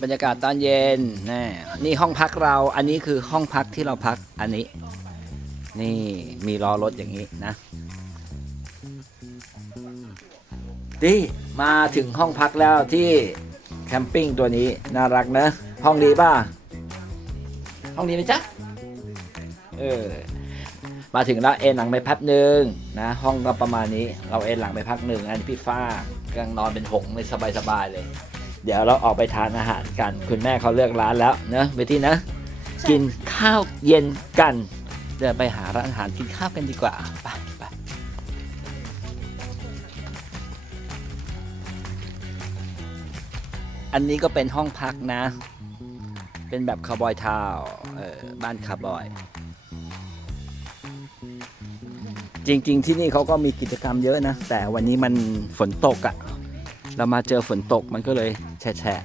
บรรยากาศตอนเย็นนี่นี่ห้องพักเรา อันนี้คือห้องพักที่เราพักอันนี้ นี่มีล้อรถอย่างนี้นะดีมาถึงห้องพักแล้วที่แคมปิ้งตัวนี้น่ารักนะห้องดีป่ะห้องดีไหมจ๊ะเออมาถึงแล้วเอนหลังไปพักหนึ่งนะ ห้องก็ประมาณนี้ เราเอนหลังไปพักหนึ่งอันนี้พี่ฟ้ากำลังนอนเป็นหงส์เลยสบายๆเลย เดี๋ยวเราออกไปทานอาหารกัน คุณแม่เขาเลือกร้านแล้วเนอะเบตตี้นะ กินข้าวเย็นกัน เดี๋ยวไปหาร้านอาหารกินข้าวกันดีกว่าไปไปอันนี้ก็เป็นห้องพักนะ เป็นแบบคาวบอยทาวน์เออบ้านคาวบอย จริง ๆ ที่นี่เขาก็มีกิจกรรมเยอะนะ แต่วันนี้มันฝนตกอะ่ะ เรามาเจอฝนตกมันก็เลยแฉะ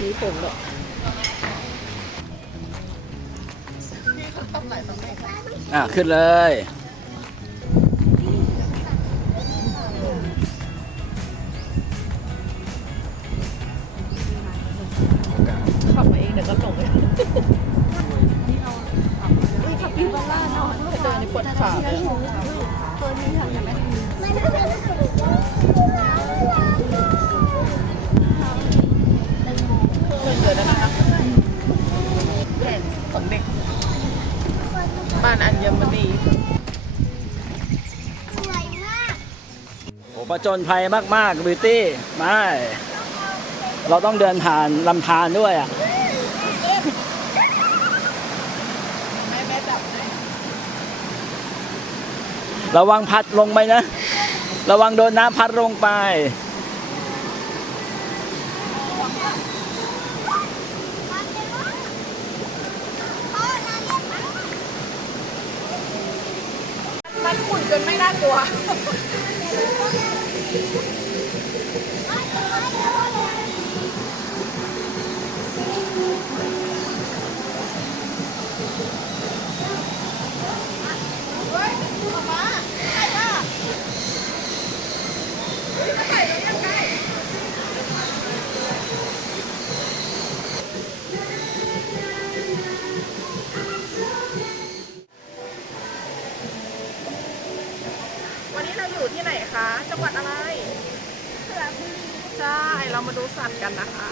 มีผมหรอพี่เขาต้องไหนต้องไหนอะ ขึ้นเลย จนภัยมากๆบิวตี้ไม่เราต้องเดินผ่านลำธารด้วยอะแม่แม่จับให้ระวังพัดลงไปนะ ระวังโดนน้ำพัดลงไป ใช่ เรามาดูสัตว์กันนะคะ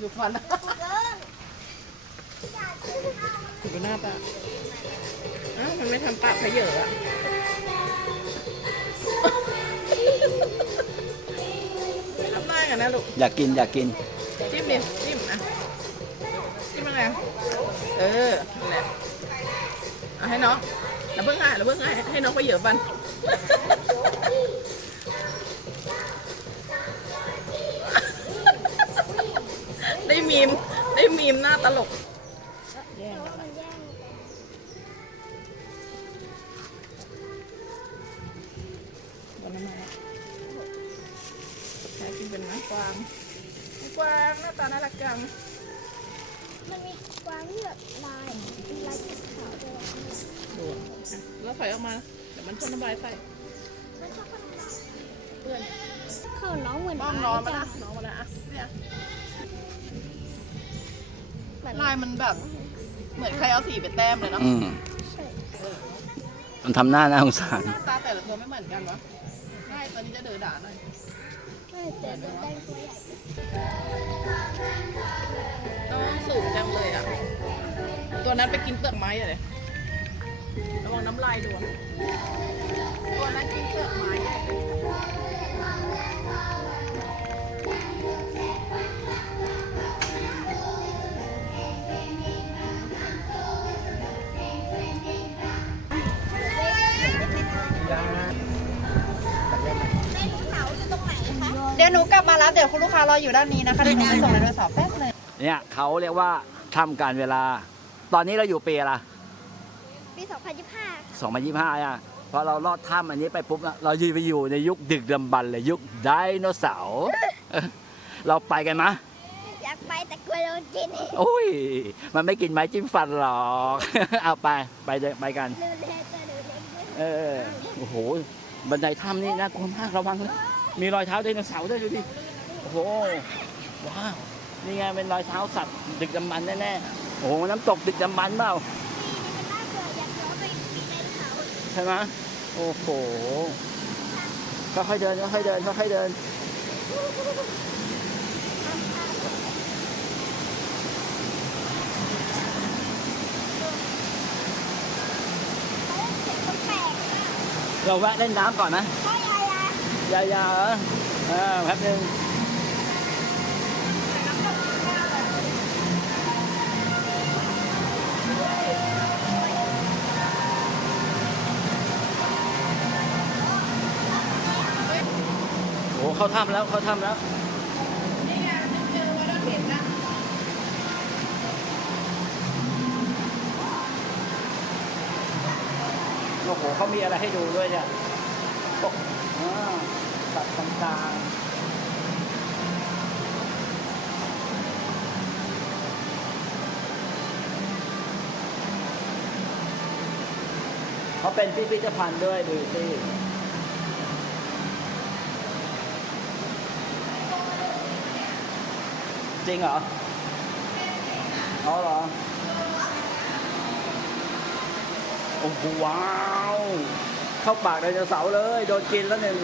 ดูฟันดูหน้าตาอ้าวมันไม่ทำปากขยเยอะอะทำได้กันนะลูก อยากกินอยากกิน จิ้มดิจิ้มนะจิ้มอะไรเออนั่นแหละเอาให้น้องแล้วเบิ้งง่ายแล้วเบิ้งง่ายให้น้องไปเหยียบมัน ได้มีม ได้มีมหน้าตลกแย่งกันละวันนั้นมาใครกินเป็นไหมกวางกวางหน้าตาน่ารักจัง มันมีกวางที่แบบลายมีลายสีขาวด้วยดูอะแล้วใส่ออกมาเดี๋ยวมันพ่นน้ำลายใส่มันชอบคนลายเพื่อนเขาน้องเหมือนป้อมลายนอนมาจ้ะละนอนมาละอะเนี่ยเหมือนลายมันแบบเหมือนใครเอาสีไปแต้มเลยเนาะอืมใช่มันทำหน้าน่าสงสารหน้าตาแต่ละตัวไม่เหมือนกันวะใช่ตัวนี้จะเดือด่าหน่อยไม่แต่เป็นแดงตัวใหญ่ น้องสูงจังเลยอะ ตัวนั้นไปกินเปลือกไม้อะเลยระวังน้ำน้ำลายดวงตัวนั้นกินเปลือกไม้ใหญ่เลยเดี๋ยวหนูกลับมารับเดี๋ยวคุณลูกค้ารออยู่ด้านนี้นะคะเดี๋ยวหนูไปส่งไดโนเสาร์แป๊บหนึง เนี่ยเขาเรียกว่าทำการเวลา ตอนนี้เราอยู่ปีอะไรปี 2025 2025อะพอเราลอดถ้ำอันนี้ไปปุ๊บอะเรายืนไปอยู่ในยุคดึกดำบรรพ์เลยยุคไดโนเสาร์เราไปกันมะอยากไปแต่กลัวโดนกินโอ้ย มันไม่กินไม้จิ้มฟันหรอกเอาไปไปเลยไปกันเร็วเล็กจะเร็วเล็กด้วยเออโอ้โหบันไดถ้ำนี่น่ากลัวมากระวังนะมีรอยเท้าไดโนเสาร์ด้วยดูดิโอ้โหว้าว นี่ไงเป็นรอยเท้าสัตว์ดึกดำบรรพ์แน่ๆโอ้โหน้ำตกดึกดำบรรพ์เปล่าปีนี้มันน่ากลัวอยากย้อนไปปีในเขาใช่ไหมโอ้โหค่อยๆเดินค่อยๆเดินค่อยๆเดินเขาเสียงแปลกๆมากเราแวะเล่นน้ำก่อนไหมเพราะยายายาวๆเหรออ่าแป๊บนึง เข้าถ้ำแล้วเข้าถ้ำแล้วนี่ไงเจอว่าเราเห็นนะโอ้โหเขามีอะไรให้ดูด้วยเนี่ยโอ้สัตว์ต่างๆเขาเป็นพิพิธภัณฑ์ด้วยดูสิ จริงเหรออ๋อเหรอ โอ้โหว้าว เข้าปากไดโนเสาร์เลย โดนกินแล้วหนึ่ง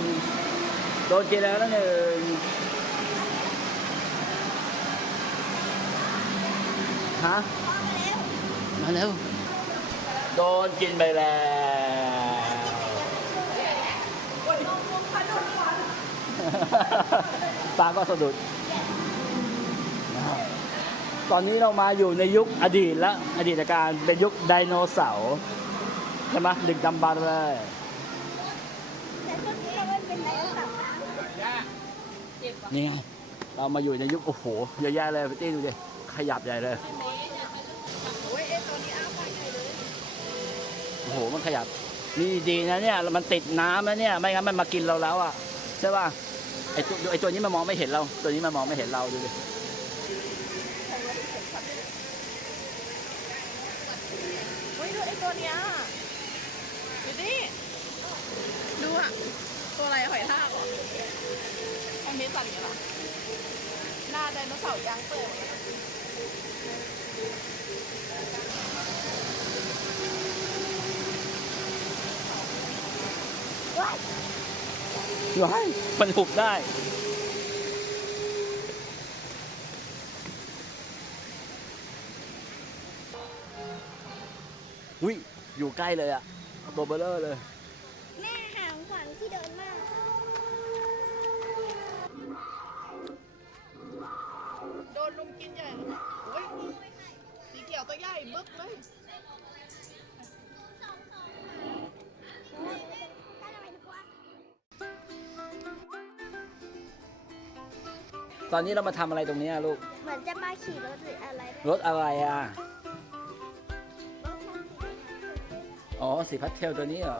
โดนกินแล้วหนึ่งฮะมาเร็ว โดนกินไปแล้วตาก็สะดุด ตอนนี้เรามาอยู่ในยุคอดีตแล้วอดีตการเป็นยุคไดโนเสาร์ใช่ไหมดึกดำบรรพ์เลยแต่ช่วงนี้เราไม่เป็นไดโนเสาร์นะนี่ไงเรามาอยู่ในยุคโอ้โหเยอะแยะเลยพี่ตี้ดูดิขยับใหญ่เลยโอ้ยไอ้ตัวนี้อ้าปากใหญ่เลยโอ้โหมันขยับนี่ดีนะเนี่ยมันติดน้ำแล้วเนี่ยไม่งั้นมันมากินเราแล้วอะใช่ป่ะไอตัวไอตัวนี้มันมองไม่เห็นเรา ตัวนี้มันมองไม่เห็นเราดูดิ เฮ้ยดูไอ้ตัว เนี้ยดูดิ ดูอะตัวอะไรอะหอยทากเหรออันนี้สั่นกันเหรอหน้าไดโนเสาร์ยางเปิดว้ายว้ายมันหุบได้ อุ้ยอยู่ใกล้เลยอะตัวเบลเลอร์เลย แม่หางขวางที่เดินมาก โดนลุมกินใหญ่เลยโอ้ยสีเขียวตัวใหญ่บึกเลยตอนนี้เรามาทำอะไรตรงเนี้ยลูก เหมือนจะมาขี่รถหรืออะไร รถอะไรอะ อ๋อสีพัดเทลตัวนี้เหรอ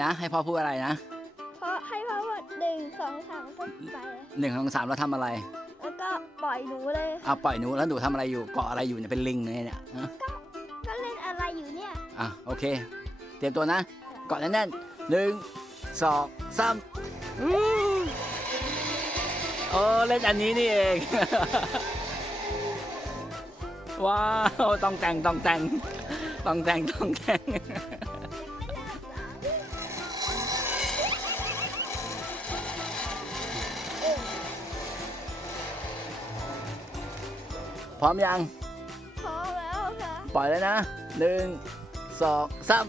อะไรเนี่ยอะไรนะ ให้พ่อพูดอะไรนะก็ไป หนึ่งสองสามแล้วทำอะไร แล้วก็ปล่อยหนูเลยเอาปล่อยหนูแล้วหนูทำอะไรอยู่เกาะอะไรอยู่เนี่ยเป็นลิงเลยเนี่ยฮะก็เล่นอะไรอยู่เนี่ยอะโอเค เตรียมตัวนะ เกาะแน่นๆหนึ่งสองสามอู้โอ้เล่นอันนี้นี่เอง ว้าว ต้องแต่งต้องแต่งต้องแต่งต้องแต่ง พร้อมยังพอแล้วค่ะ ปล่อยแล้วนะหนึ่งสองสาม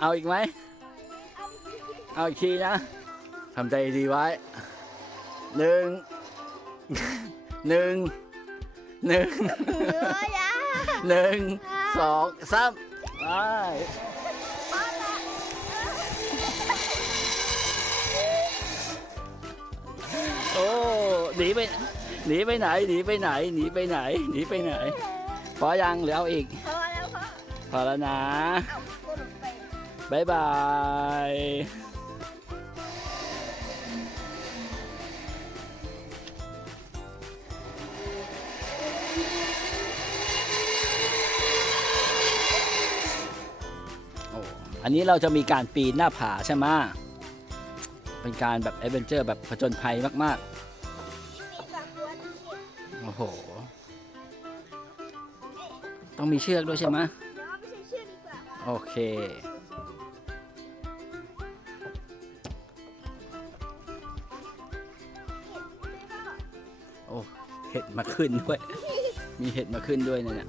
เอาอีกไหม เอาอีกทีนะทำใจดีไว้ หนึ่ง หนึ่ง หนึ่งเนื้อยาหนึ่ง สองสาม ไปพอละโอ้หนีไปหนีไปไหนหนีไปไหนหนีไปไหนหนีไปไหน พอยังหรือเอาอีก พอแล้วพ่อพอแล้วนะเอาตัวลงไปบายบาย อันนี้เราจะมีการปีนหน้าผาใช่ไหมเป็นการแบบแอดเวนเจอร์แบบผจญภัยมากมีกับตัวที่ๆโอ้โห ต้องมีเชือกด้วยใช่ไหมโอเค โอ้ เห็ดมาขึ้นด้วย มีเห็ดมาขึ้นด้วยเนี่ย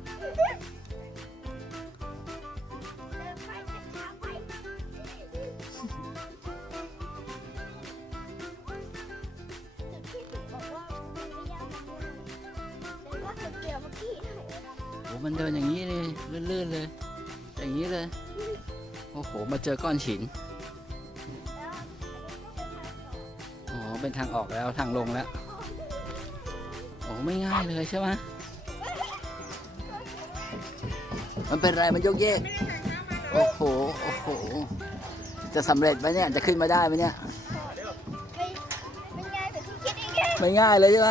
ดินอย่างนี้เลยลื่นๆเลย อย่างนี้เลย โอ้โห มาเจอก้อนหินอ๋อเป็นทางออกแล้วทางลงแล้ว โอ้ไม่ง่ายเลยใช่ไหมมันเป็นอะไรมันยกเยกโอ้โห โอ้โห จะสำเร็จไหมเนี่ย จะขึ้นมาได้ไหมเนี่ย ไม่ไม่ง่ายแบบที่คิดเองไงไม่ง่ายเลยใช่ไหม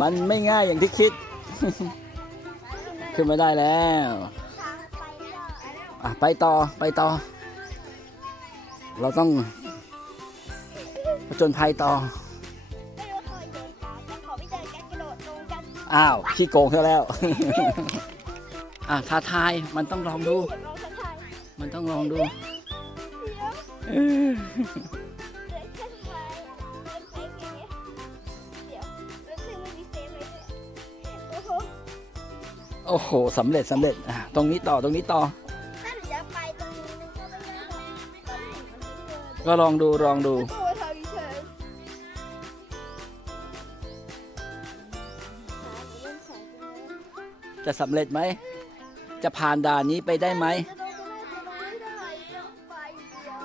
มันไม่ง่ายอย่างที่คิด ขึ้นมาได้แล้วทางไปแล้วอะไปต่อไปต่อ เราต้องผจญภัยต่อไม่รู้เคยเดินขาแต่ขอไม่เดินกันกระโดดลงกันอ้าวขี้โกงซะแล้ว อะท้าทายมันต้องลองดูเดี๋ยวลองสักทายมันต้องลองดูเดี๋ยวเดิ อ้โหสำเร็จสำเร็จอะตรงนี้ต่อตรงนี้ต่อ ถ้าหนูจะไปตรงนี้มันก็ไม่ได้หรอกตอนนี้มันไม่เจอก็ลองดูลองดู ตัวทางนี้เธอหาหนูเล่นสายจังเลยจะสำเร็จไหม จะผ่านด่านนี้ไปได้ไหม จะลงก็ไม่จะลงไม่ได้ต้องไปเดียว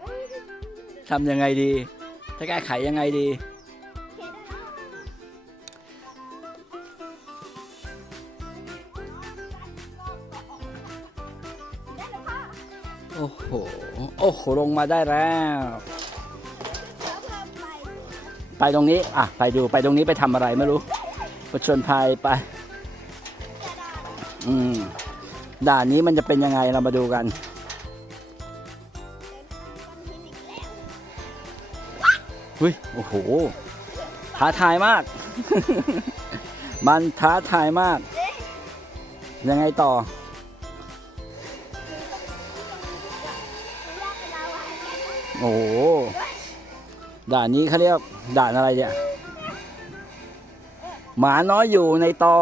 เอ้ยทำยังไงดี จะแก้ไขยังไงดี โอ้โห โอ้โห ลงมาได้แล้ว แล้วเพิ่มไปไปตรงนี้ อะ ไปดู ไปตรงนี้ไปทำอะไรไม่รู้ประชนภัยไป กระดาษอืม ด่านนี้มันจะเป็นยังไงเรามาดูกัน เดินทางก้อนหินอีกแล้วอุ้ย โอ้โห ท้าทายมาก มันท้าทายมาก ยังไงต่อ อ้โห ด่านนี้เขาเรียกด่านอะไรเนี่ย หมาน้อยอยู่ในตอ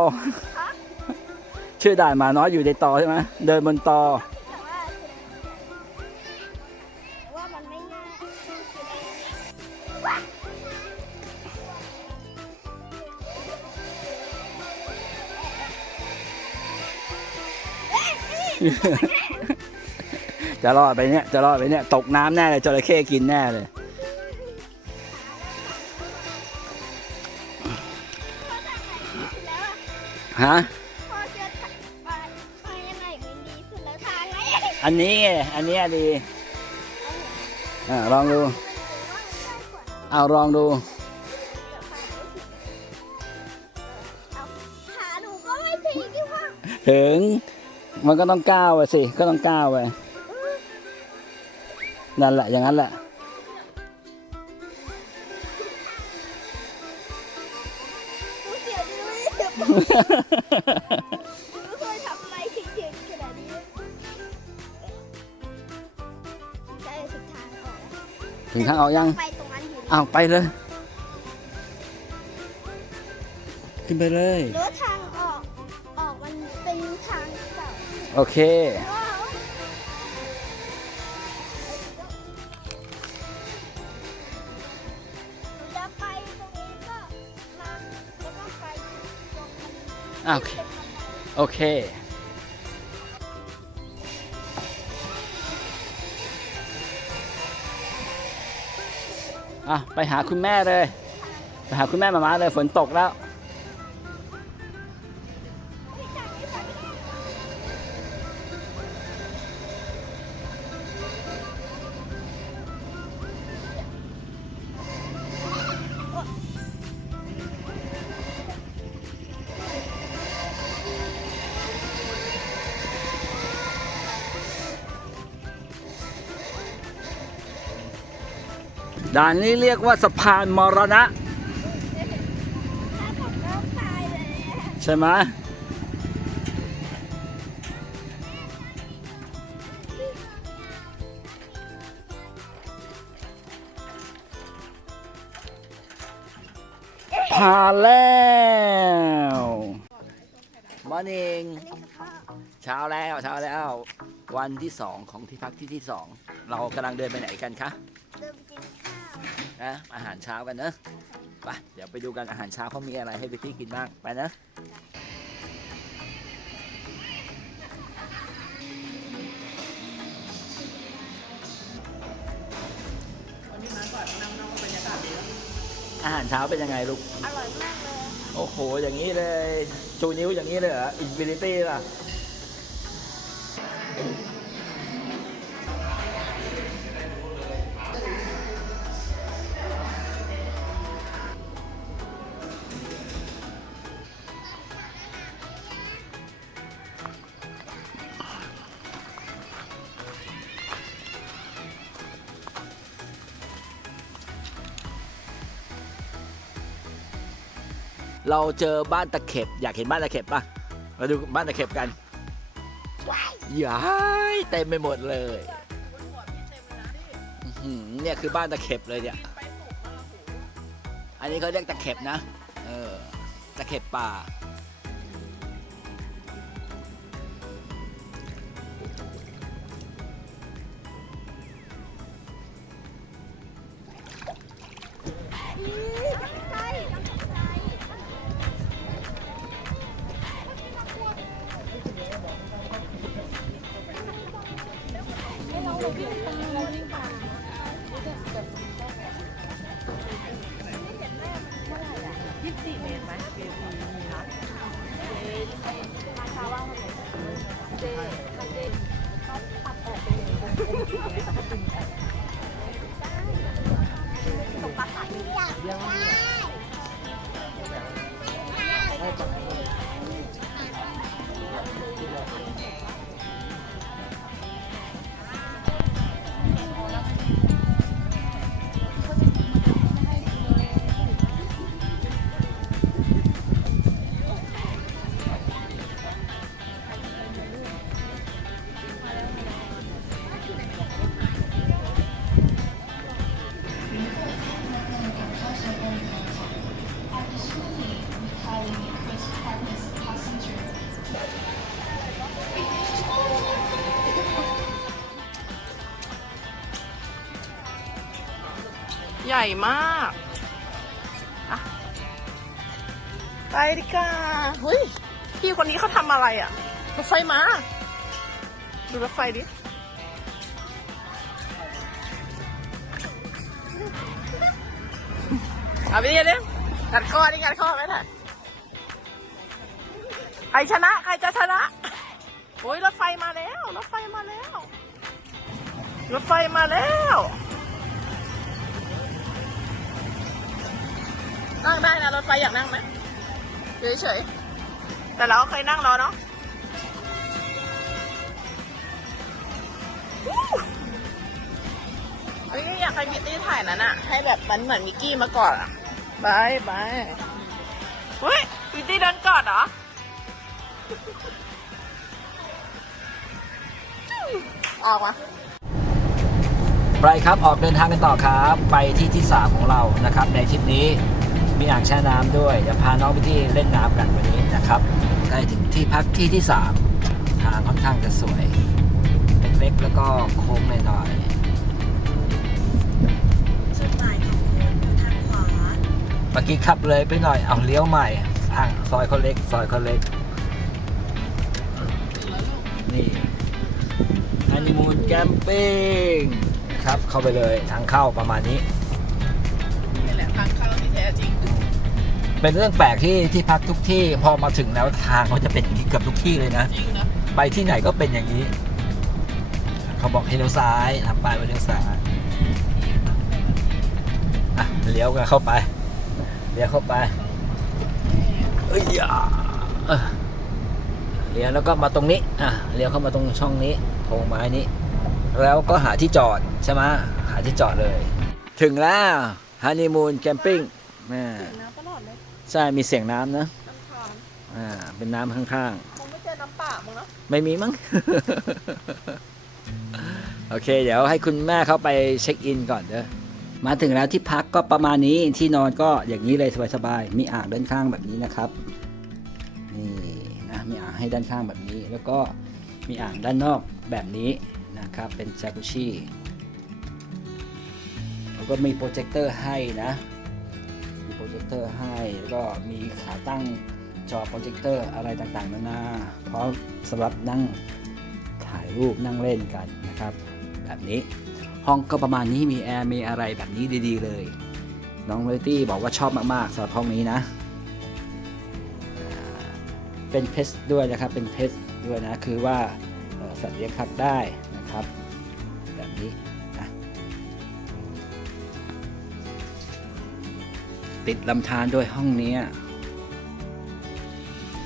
ชื่อด่านหมาน้อยอยู่ในตอใช่ไหมเดินบนตอแต่ว่าแต่ว่ามันไม่ง่ายเอ๊ะนี่ จะรอดไปเนี่ยจะรอดไปเนี่ยตกน้ำแน่เลยจระเข้กินแน่เลยพอได้ฮะพ่อเชื่อไปไปยังไงมันดีสุดแล้วทางไหนอันนี้ไงอันนี้ดีอ่าลองดูเอาลองดูขาหนูก็ไม่ทิ้งที่พ่อถึงมันก็ต้องก้าวไปสิ ก็ต้องก้าวไป นั่นแหละอย่างนั้นแหละหนูเสียดีเลยหนูไม่เคยทำอะไรเก่งๆขนาดนี้ใช่สุดทางออกแล้วถึงทางออกยัง ไปตรงนั้นอยู่อ้าวไปเลย ขึ้นไปเลยหรือว่าทางออก ออกมันเป็นทางเก่า โอเค โอเค โอเค อะ ไปหาคุณแม่เลย ไปหาคุณแม่มามาเลย ฝนตกแล้ว ด่านนี้เรียกว่าสะพานมรณะ ใช่ไหมผ่านแล้วมอร์นิ่งเช้าแล้วเช้าแล้ว วันที่สองของที่พักที่ที่สองเรากำลังเดินไปไหนกันคะ เดิมกินข้าว นะอาหารเช้ากันเนอะไปเดี๋ยวไปดูกันอาหารเช้าเขามีอะไรให้พี่ๆกินบ้างไปนะอาหารเช้าเป็นยังไงลูก อร่อยมากเลย โอ้โห อย่างนี้เลย ชูนิ้วอย่างนี้เลยเหรออินฟินิตี้ล่ะ เราเจอบ้านตะเข็บ อยากเห็นบ้านตะเข็บป่ะมาดูบ้านตะเข็บกันย้ายเต็มไปหมดเลยอื้อหือเนี่ยคือบ้านตะเข็บเลยเนี่ย อันนี้เขาเรียกตะเข็บนะ เออ ตะเข็บป่า ญ่มากอะไปดิกาเฮ้ย พี่คนนี้เขาทำอะไรอะรถไฟมา ดูรถไฟดิ เอาไปดิเอาดิกัดคอดิกัดคอไม่ได้ใครชนะ ใครจะชนะ โอ้ยรถไฟมาแล้ว รถไฟมาแล้ว รถไฟมาแล้ว นั่งได้นะรถไฟอยากนั่งไหมเฉยๆแต่เราเคยนั่งแล้วเนาะเฮ้ยอยากให้พี่ตี้ถ่ายนั้นอะให้แบบมันเหมือนมิกกี้มาก่อนอะบายบายเฮ้ยพี่ตี้เดินกอดเหรอออกมาไปครับออกเดินทางกันต่อครับ ไปที่ที่3ของเรานะครับ ในทริปนี้ มีอ่างแช่น้ำด้วยจะพาน้องไปที่เล่นน้ำกันวันนี้นะครับใกล้ถึงที่พักที่ที่ 3 ทางค่อนข้างจะสวยเล็กๆแล้วก็โค้งหน่อยจุดหมายของคุณอยู่ทางขวาเมื่อกี้ขับเลยไปหน่อยเอาเลี้ยวใหม่ทางซอยเขาเล็กซอยเขาเล็กนี่ฮันนีมูนแคมปิ้งครับเข้าไปเลยทางเข้าประมาณนี้ เป็นเรื่องแปลกที่ที่พักทุกที่พอมาถึงแล้วทางเขาจะเป็นอย่างนี้เกือบทุกที่เลยนะ จริงนะไปที่ไหนก็เป็นอย่างนี้ เขาบอกให้เลี้ยวซ้ายทำป้ายไว้เลี้ยวซ้ายอะเลี้ยวกันเข้าไปเลี้ยวเข้าไปเอ้ยอย่าเออเลี้ยวแล้วก็มาตรงนี้อะเลี้ยวเข้ามาตรงช่องนี้โพรงไม้นี้ แล้วก็หาที่จอดใช่ไหมหาที่จอดเลย ถึงแล้วฮันนีมูนแคมปิ้งแม่ ใช่มีเสียงน้ำนะน้ำทานอ่าเป็นน้ำข้างคงไม่เจอน้ำป่ามึงเนาะๆ ไม่มีมั้ง โอเค เดี๋ยวให้คุณแม่เข้าไปเช็คอินก่อนเด้อมาถึงแล้วที่พักก็ประมาณนี้ที่นอนก็อย่างนี้เลยสบายๆมีอ่างด้านข้างแบบนี้นะครับนี่นะมีอ่างให้ด้านข้างแบบนี้ แล้วก็มีอ่างด้านนอกแบบนี้นะครับเป็นจากุชิแล้วก็มีโปรเจคเตอร์ให้นะมีโปร เจคเตอร์ให้แล้วก็มีขาตั้งจอโปรเจคเตอร์อะไรต่างๆนานาพร้อมสำหรับนั่งถ่ายรูปนั่งเล่นกันนะครับ แบบนี้ห้องก็ประมาณนี้มีแอร์มีอะไรแบบนี้ดีๆ เลย น้องเลตี้บอกว่าชอบมากๆสำหรับห้องนี้นะ เป็นเพสด้วยนะครับเป็นเพสด้วยนะคือว่าสัตว์เลี้ยงพักได้นะครับ ติดลำธารด้วยห้องเนี้ย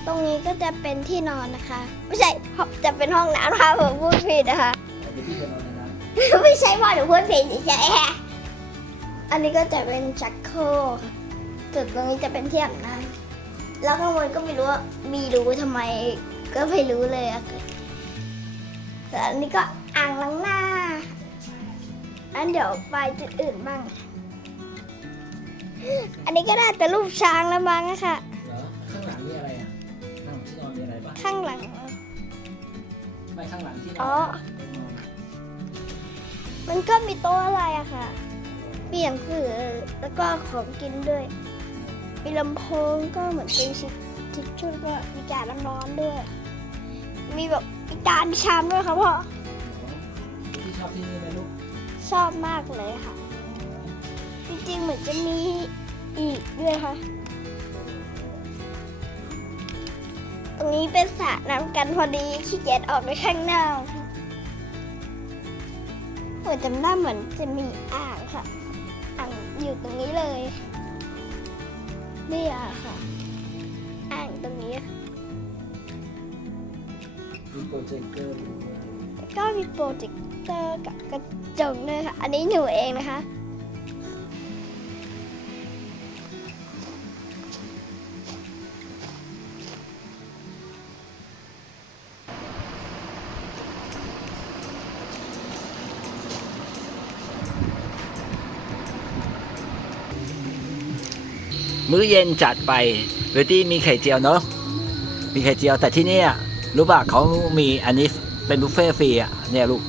ตรงนี้ก็จะเป็นที่นอนนะคะ ไม่ใช่จะเป็นห้องน้ำนะคะผมพูดผิดนะคะไม่ใช่พ่อหนูพูดผิดเฉยๆอันนี้ก็จะเป็นชักโครกค่ะจุดตรงนี้จะเป็นที่อาบน้ำแล้วข้างบนก็ไม่รู้ว่ามีรูทำไมก็ไม่รู้เลยอะค่ะแต่อันนี้ก็อ่างล้างหน้าอันเดี๋ยวไปจุดอื่นบ้าง อันนี้ก็ได้แต่รูปช้างแล้วมั้งอะค่ะ เหรอข้างหลังนี่อะไรอะข้างหลังที่นอนมีอะไรบ้างข้างหลัง ไม่ข้างหลังที่นอนอ๋อ มันก็มีโต๊ะอะไรอะค่ะ มีหนังสือแล้วก็ของกินด้วย มีลำโพงก็เหมือนเป็นชิทิชชู่ก็มีการน้ำร้อนด้วย มีแบบมีการมีชามด้วยค่ะพ่อ ที่ชอบที่นี่ไหมลูกชอบมากเลยค่ะ จริงๆเหมือนจะมี อีกด้วยค่ะ ตรงนี้เป็นสระน้ำกันพอดีขี้เกียจออกไปข้างนอกค่ะเหมือนจำได้เหมือนจะมีอ่างค่ะ อ่างอยู่ตรงนี้เลยนี่อะค่ะ อ่างตรงนี้ค่ะมีโปรเจคเตอร์แล้วก็มีโปรเจคเตอร์กับกระจกด้วยค่ะ อันนี้หนูเองนะคะ มื้อเย็นจัดไปเวทีมีไข่เจียวเนอะมีไข่เจียวแต่ที่เนี่ยรู้ป่ะเขามีอันนี้เป็นบุฟเฟ่ต์ฟรีอะเนี่ยลูก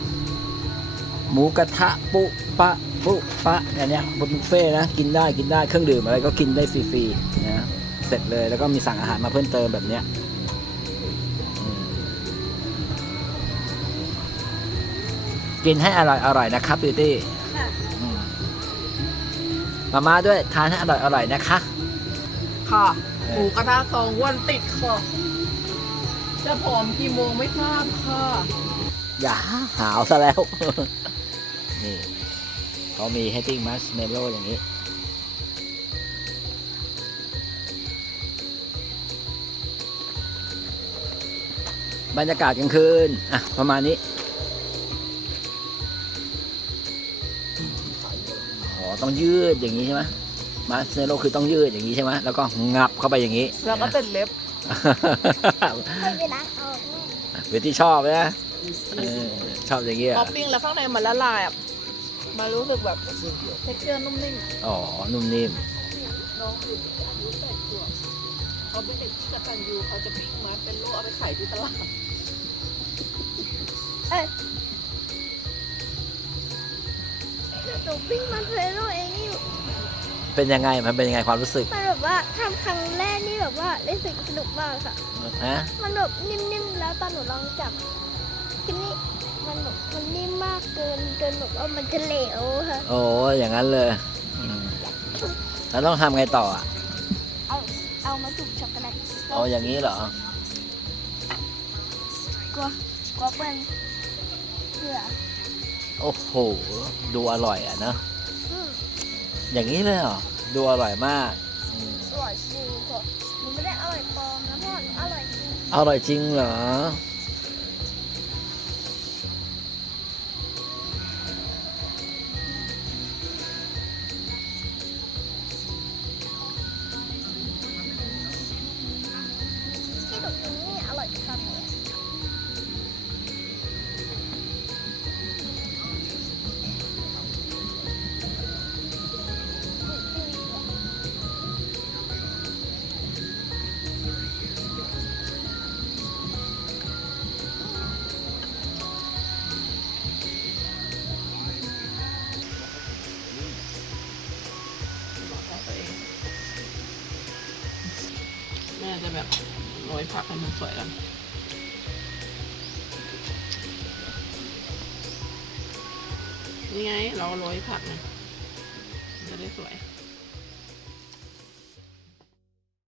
หมูกระทะปุปะปุปะอันเนี้ยบนบุฟเฟ่ต์นะกินได้กินได้เครื่องดื่มอะไรก็กินได้ฟรีๆนะเสร็จเลยแล้วก็มีสั่งอาหารมาเพิ่มเติมแบบเนี้ยอืมกินให้อร่อยอร่อยนะครับบิวตี้ค่ะมาม่าด้วยทานให้อร่อยอร่อยนะคะ ค่ะหมูกระทะสองวันติดค่ะ จะผอมกี่โมงไม่ทราบค่ะ อย่าหาวซะแล้ว นี่เขามีให้ติ้งมัสเมโลอย่างนี้บรรยากาศกลางคืน อะ ประมาณนี้ อ๋อ ต้องยืดอย่างนี้ใช่ไหม มัสเมโลคือต้องยืดอย่างนี้ใช่ไหมแล้วก็งับเข้าไปอย่างนี้ แล้วก็ติดเล็บไม่เป็นไรออกเวทีชอบนะเออชอบอย่างเงี้ยพอปิ้งแล้วข้างในมันละลายอะมันรู้สึกแบบเท็กเจอร์นุ่มนิ่มอ๋อ นุ่มนิ่มน้องคืออายุแปดขวบเขาเป็นเด็กที่กตัญญูเขาจะปิ้งมาเป็นโลเอาไปขายที่ตลาดหนูปิ้งมันเฟโรเองนี่ เป็นยังไงมันเป็นยังไงความรู้สึกมันแบบว่าทำครั้งแรกนี่แบบว่ารู้สึกสนุกมากค่ะนะมันแบบนิ่มๆแล้วตอนหนูลองจับทีนี้มันแบบมันนิ่มมากเกินจนแบบว่ามันจะเหลวค่ะโอ้อย่างนั้นเลยอืมแล้วต้องทำไงต่ออะเอาเอามาจุ่มช็อกโกแลตเอาอย่างนี้เหรอ กลัวกลัวเป็นเสือโอ้โห ดูอร่อยอะเนอะอืม อย่างนี้เลยเหรอ ดูอร่อยมากอืมอร่อยจริงค่ะหนูไม่ได้อร่อยปลอมนะพ่อหนูอร่อยจริงอร่อยจริงเหรอ ย